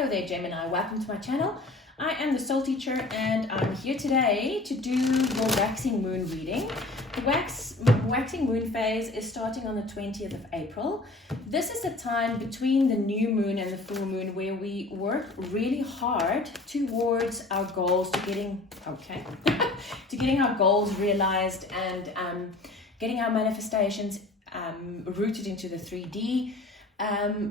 Hello there, Gemini. Welcome to my channel. I am the soul teacher and I'm here today to do your waxing moon reading. The waxing moon phase is starting on the 20th of April. This is the time between the new moon and the full moon where we work really hard towards our goals, to getting our goals realized and getting our manifestations rooted into the 3D.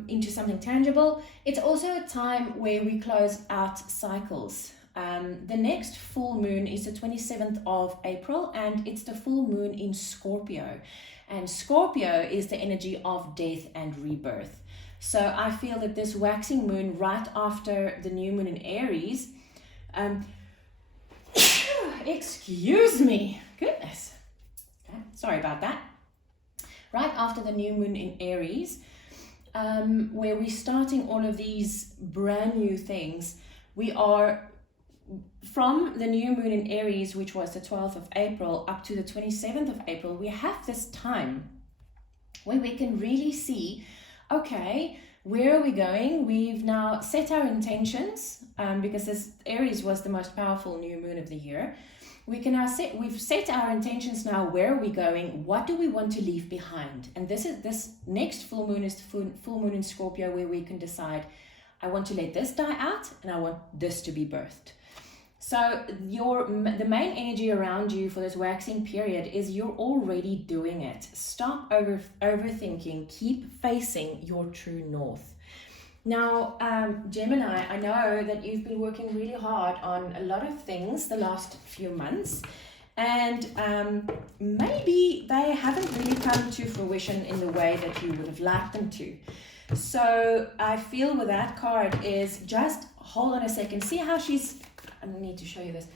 Into something tangible. It's also a time where we close out cycles. The next full moon is the 27th of April and it's the full moon in Scorpio. And Scorpio is the energy of death and rebirth. So I feel that this waxing moon right after the new moon in Aries, excuse me, goodness, okay, sorry about that. Right after the new moon in Aries, where we're starting all of these brand new things. We are from the new moon in Aries, which was the 12th of April, up to the 27th of April. We have this time where we can really see, okay, where are we going? We've now set our intentions, because this Aries was the most powerful new moon of the year. We've set our intentions now. Where are we going? What do we want to leave behind? And this next full moon is the full moon in Scorpio, where we can decide, I want to let this die out and I want this to be birthed. So the main energy around you for this waxing period is you're already doing it. Stop overthinking. Keep facing your true north. Now, Gemini, I know that you've been working really hard on a lot of things the last few months, and maybe they haven't really come to fruition in the way that you would have liked them to. So I feel with that card is just hold on a second. See how I need to show you this.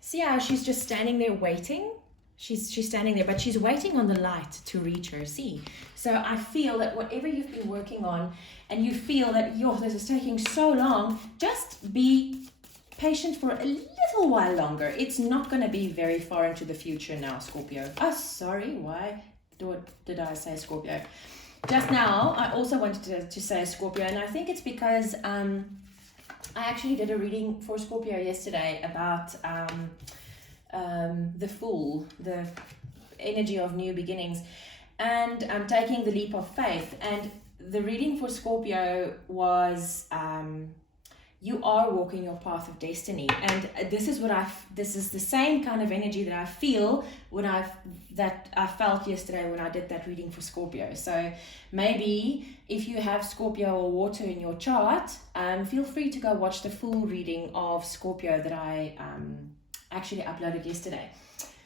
See how she's just standing there waiting? She's standing there, but she's waiting on the light to reach her. See? So I feel that whatever you've been working on and you feel that, this is taking so long, just be patient for a little while longer. It's not going to be very far into the future now, Scorpio. Oh, sorry. Why did I say Scorpio? Just now, I also wanted to say Scorpio, and I think it's because I actually did a reading for Scorpio yesterday about the Fool, the energy of new beginnings, and taking the leap of faith. And the reading for Scorpio was you are walking your path of destiny, and this is the same kind of energy that I feel that I felt yesterday when I did that reading for Scorpio. So maybe if you have Scorpio or water in your chart, feel free to go watch the full reading of Scorpio that I actually uploaded yesterday.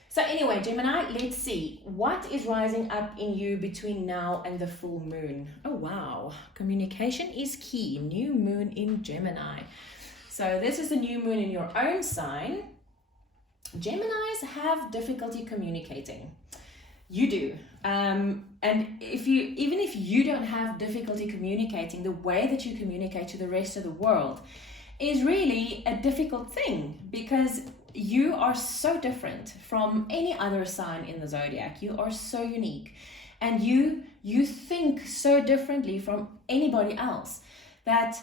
So anyway, Gemini, let's see what is rising up in you between now and the full moon. Oh wow, communication is key. New moon in Gemini. So this is the new moon in your own sign. Geminis have difficulty communicating. You do. And even if you don't have difficulty communicating, the way that you communicate to the rest of the world is really a difficult thing, because you are so different from any other sign in the zodiac. You are so unique, and you think so differently from anybody else, that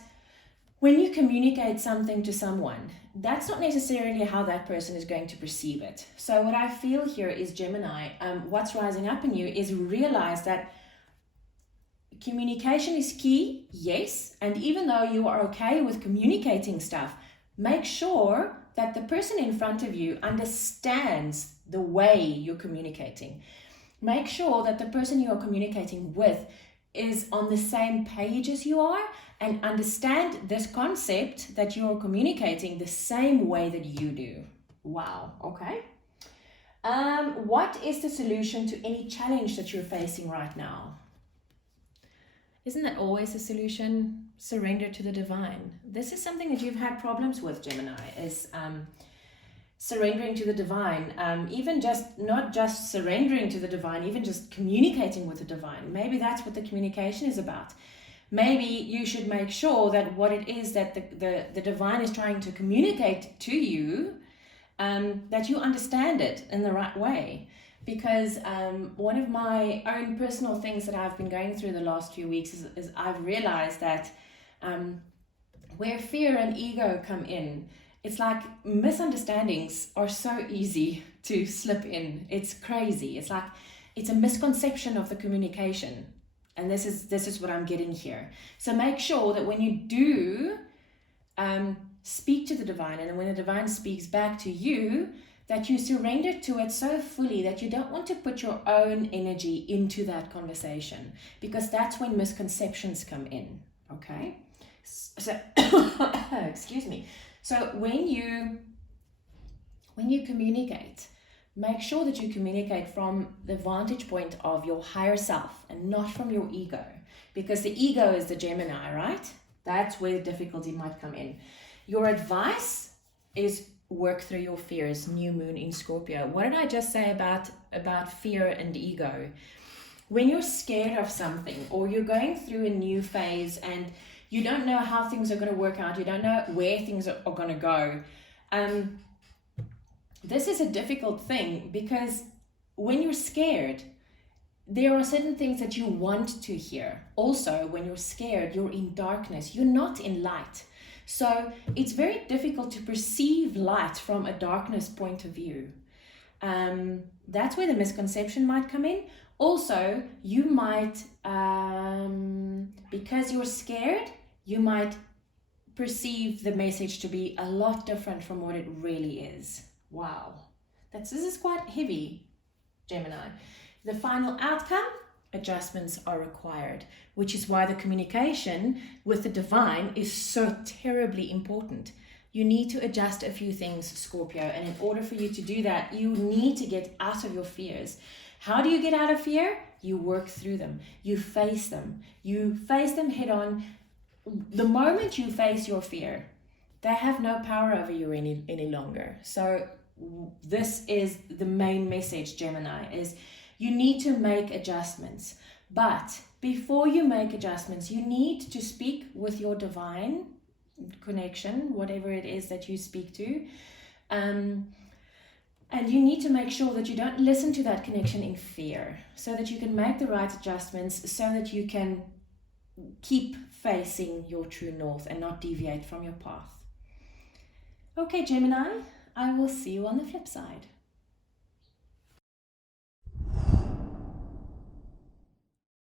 when you communicate something to someone, that's not necessarily how that person is going to perceive it. So what I feel here is, Gemini, what's rising up in you is realize that communication is key, yes, and even though you are okay with communicating stuff, make sure that the person in front of you understands the way you're communicating. Make sure that the person you are communicating with is on the same page as you are and understand this concept that you're communicating the same way that you do. Wow, okay. What is the solution to any challenge that you're facing right now? Isn't that always the solution? Surrender to the divine. This is something that you've had problems with, Gemini, is surrendering to the divine. Even just, not just surrendering to the divine, even just communicating with the divine. Maybe that's what the communication is about. Maybe you should make sure that what it is that the divine is trying to communicate to you, that you understand it in the right way. Because one of my own personal things that I've been going through the last few weeks is I've realized that where fear and ego come in, it's like misunderstandings are so easy to slip in. It's crazy. It's like it's a misconception of the communication. And this is what I'm getting here. So make sure that when you do speak to the divine, and when the divine speaks back to you, that you surrender to it so fully that you don't want to put your own energy into that conversation, because that's when misconceptions come in. Okay? So, excuse me. So when you communicate, make sure that you communicate from the vantage point of your higher self and not from your ego, because the ego is the Gemini, right? That's where the difficulty might come in. Your advice is work through your fears, new moon in Scorpio. What did I just say about fear and ego? When you're scared of something, or you're going through a new phase and you don't know how things are going to work out, you don't know where things are going to go, this is a difficult thing, because when you're scared, there are certain things that you want to hear. Also, when you're scared, you're in darkness, you're not in light. So it's very difficult to perceive light from a darkness point of view. That's where the misconception might come in. Also, you might, because you're scared, you might perceive the message to be a lot different from what it really is. Wow, this is quite heavy, Gemini. The final outcome, adjustments are required, which is why the communication with the divine is so terribly important. You need to adjust a few things, Scorpio, and in order for you to do that, you need to get out of your fears. How do you get out of fear? You work through them. You face them. You face them head on. The moment you face your fear, they have no power over you any longer. So this is the main message, Gemini, is you need to make adjustments. But before you make adjustments, you need to speak with your divine connection, whatever it is that you speak to. And you need to make sure that you don't listen to that connection in fear, so that you can make the right adjustments, so that you can keep facing your true north and not deviate from your path. Okay, Gemini, I will see you on the flip side.